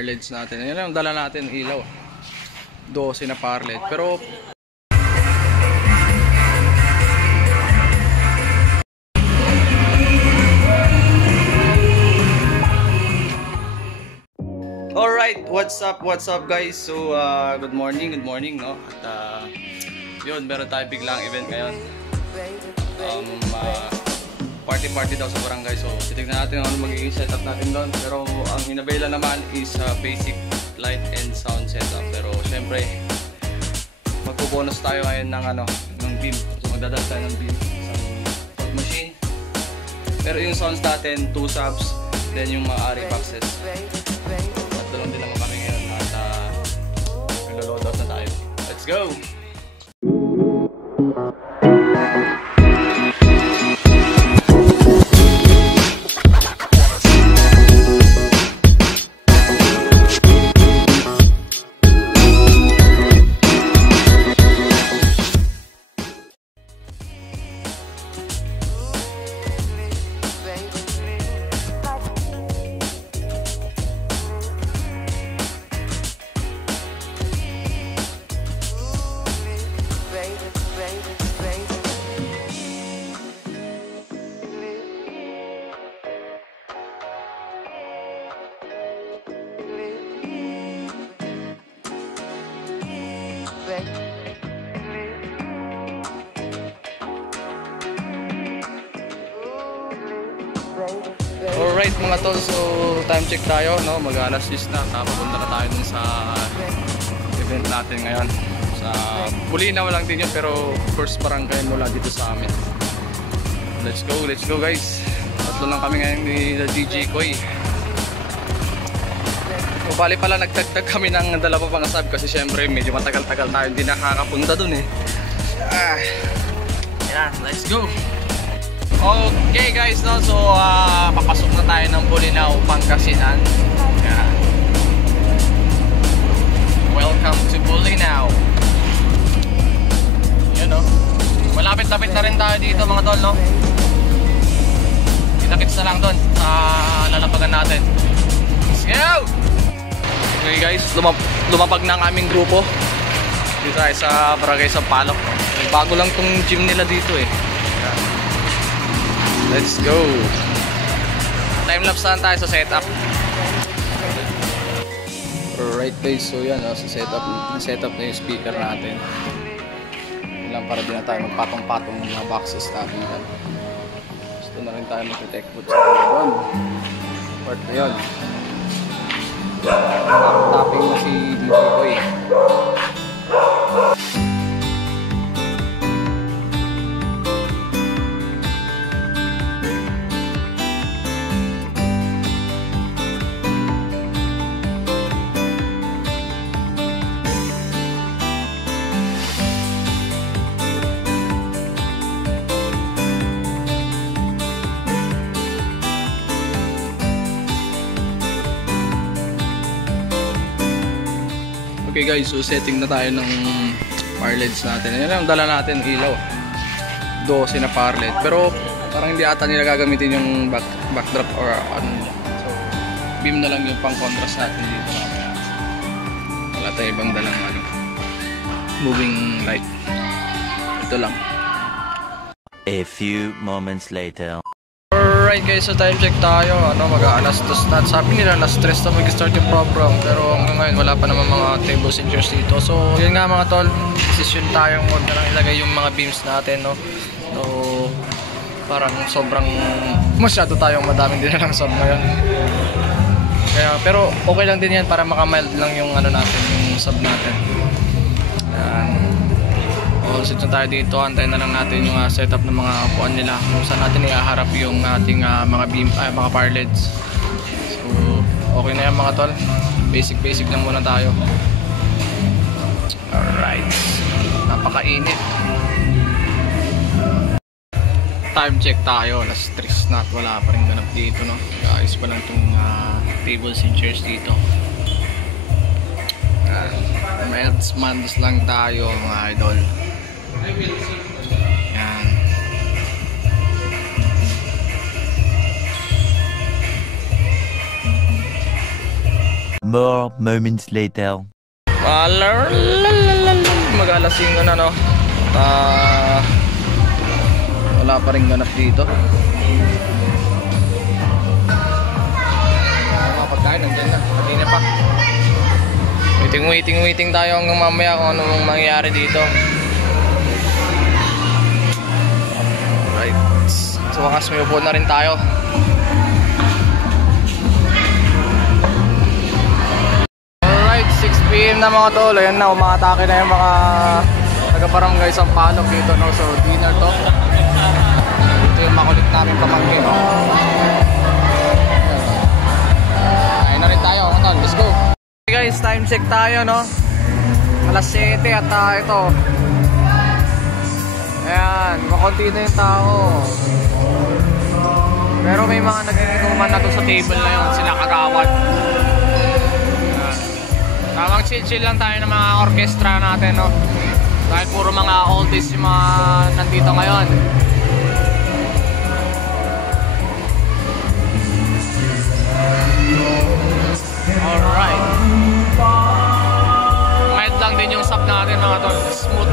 Parleds natin. Yan ang dala natin, ilaw. 12 na parled. Pero alright, what's up guys? So good morning no. At yun, meron tayo biglang event ngayon. Party daw sa barangay. So titignan natin ano magiging setup natin doon. Pero ang inavaila naman is basic light and sound setup. Pero syempre magpo-bonus tayo ngayon ng beam. So magdadala tayo ng beam sa fog machine. Pero yung sounds natin 2 subs, then yung mga ARRI boxes. Tatlo lang din naman kami ngayon at naglo-load out na tayo. Let's go! Alright mga tol, so time check tayo, no? Mag-alas 6 na, papunta na tayo dun sa event natin ngayon. Sa Bulinaw lang din yun, pero first barangay mula dito sa amin. Let's go guys. Tatlo lang kami ngayon ni DJ Koy. O bali pala nagtagtag kami ng dalawa pang sub kasi syempre medyo matagal-tagal tayo hindi nakakapunta dun eh. Yan, let's go. Okay guys, no? So papasok na tayo ng Bulinaw, Pangasinan. Yeah. Welcome to Bulinaw. Yun, no? Malapit-lapit na rin tayo dito mga tol, no? Kita-kits na lang doon sa lalapagan natin. Let's go! Okay guys, lumapag na ang aming grupo dito tayo sa Barangay Sampaloc. Bago lang tong gym nila dito eh. Let's go. Time-lapse na tayo sa setup. Alright guys, so yan sa setup na yung speaker natin. Yun lang para din na tayo magpatong-patong ng mga boxes natin. Gusto na rin tayo mag-protect foot sa doon. Part na yun. Tapping na si DJ Koy. Okay guys, so setting na tayo ng parleds natin. Yan ang dala natin, ilaw. 12 na parled. Pero parang hindi ata nila gagamitin yung backdrop or so beam na lang yung pang contrast natin dito. Wala tayo ibang dalang moving light. Ito lang. A few moments later. Alright guys, so time check tayo. Mag-aalas 2 na. Sabi nila na stress na mag-start yung program. Pero hanggang ngayon wala pa naman mga tables and chairs dito. So yun nga mga tol, decision tayong huwag na lang ilagay yung mga beams natin, no? So parang sobrang masyado tayong madaming din lang sub ngayon. Kaya, pero okay lang din yan para makamild lang yung natin, yung sub natin. Yan. Sit na tayo dito, antayin na lang natin yung setup ng mga upuan nila kung saan natin ihaharap yung ating mga beam, mga parleds. So okay na yan mga tol, basic lang muna tayo. Alright, napakainit. Time check tayo, alas 3 na at wala pa rin ganap dito, no? Guys, pa lang itong tables and chairs dito. Mands lang tayo mga idol. Yan. more moments later. Mag-alas 5 na, no? Wala pa rin ganap dito. Mga pagkain, nandyan na. Kanina pa. Waiting tayo hanggang mamaya kung anong mangyayari dito. Alright. So wakas may upo na rin tayo. Alright, 6 PM na mga tol. Ayan na, umatake na yung mga taga-barangay sa Palog dito, no? So dinner to. Ito yung makulit namin pamangkin, no? Ayun na rin tayo mga tol. Let's go! Okay guys, time check tayo, no? Alas 7 at ito. Ayan, makunti na yung tao. Pero may mga nag-inuman na doon sa table na yun, sila kagawad. Tamang chill lang tayo ng mga orkestra natin, no? Dahil puro mga oldies yung mga nandito ngayon. Alright. Mild lang din yung sub natin mga tol. Smooth.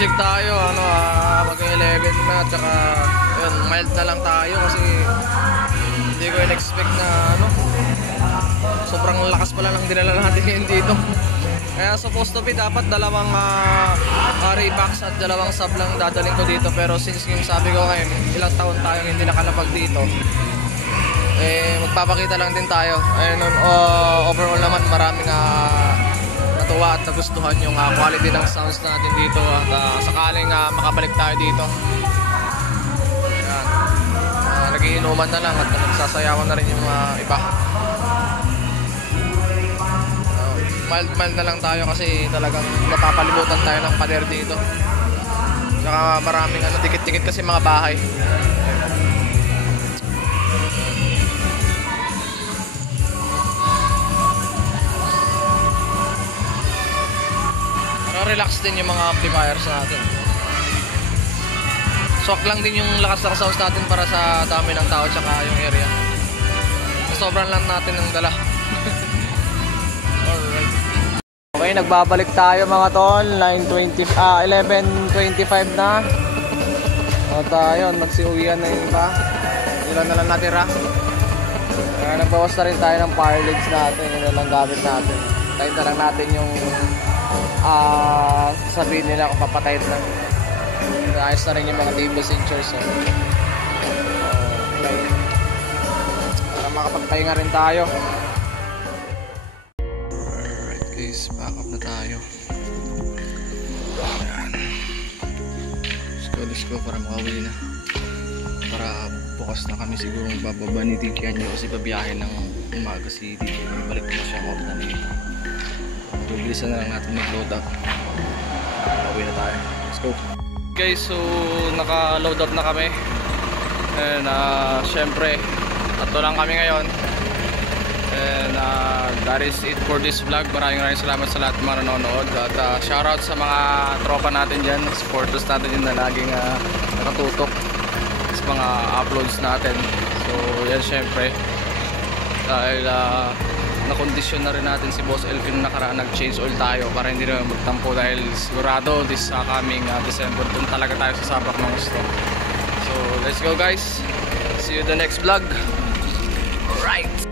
Check tayo, mag-11 na, tsaka yun, mild na lang tayo kasi hindi ko in-expect na sobrang lakas pala lang dinala natin ngayon dito. Kaya supposed to be dapat dalawang repacks at dalawang sub lang dadaling ko dito, pero since yung sabi ko ngayon ilang taon tayong hindi nakalapag dito, magpapakita lang din tayo. Ayun, overall naman maraming natuwa at nagustuhan yung quality ng sounds natin dito at sakaling makabalik tayo dito. Nagiinuman na lang at nagsasayawan na rin yung iba. Mild na lang tayo kasi talagang napapalibutan tayo ng pader dito. Saka maraming dikit-dikit kasi mga bahay. Relax din yung mga amplifiers natin. Swak lang din yung lakas ng sounds natin para sa dami ng tao tsaka yung area. Sobrang lang natin ng dala. Alright. Okay, nagbabalik tayo mga tol. 11:25 na. At yun, magsiuwian na yung iba. Ilan na lang natira. Nagbawas na rin tayo ng power leads natin. Yun na lang gamit natin. Tayo na lang natin yung sabihin nila kung papatayit lang. Ayos na rin yung mga tables and chairs. Okay. Para makapagpahinga rin tayo. Alright guys, back up na tayo. Ayan. Let's go. let's go para makauwi na. Para bukas na kami siguro bababa ni DJ niyo kasi babiyahin ng umaga si DJ. Balik na siya ako na nito. Bilisan na lang natin mag-load up. Pauwi na tayo. Let's go. Guys, so naka-load up na kami. And syempre, tatlo lang kami ngayon. And that is it for this vlog. Maraming salamat sa lahat ng mga nanonood. At shoutout sa mga tropa natin dyan, supporters natin yun na laging nakatutok sa mga uploads natin. So yan syempre, dahil nakondisyon na rin natin si Boss Elvin nakaraan, nag-change oil tayo para hindi na magtampo dahil sigurado this coming December dun talaga tayo sa Sabak ng gusto. So let's go guys, see you in the next vlog. Alright.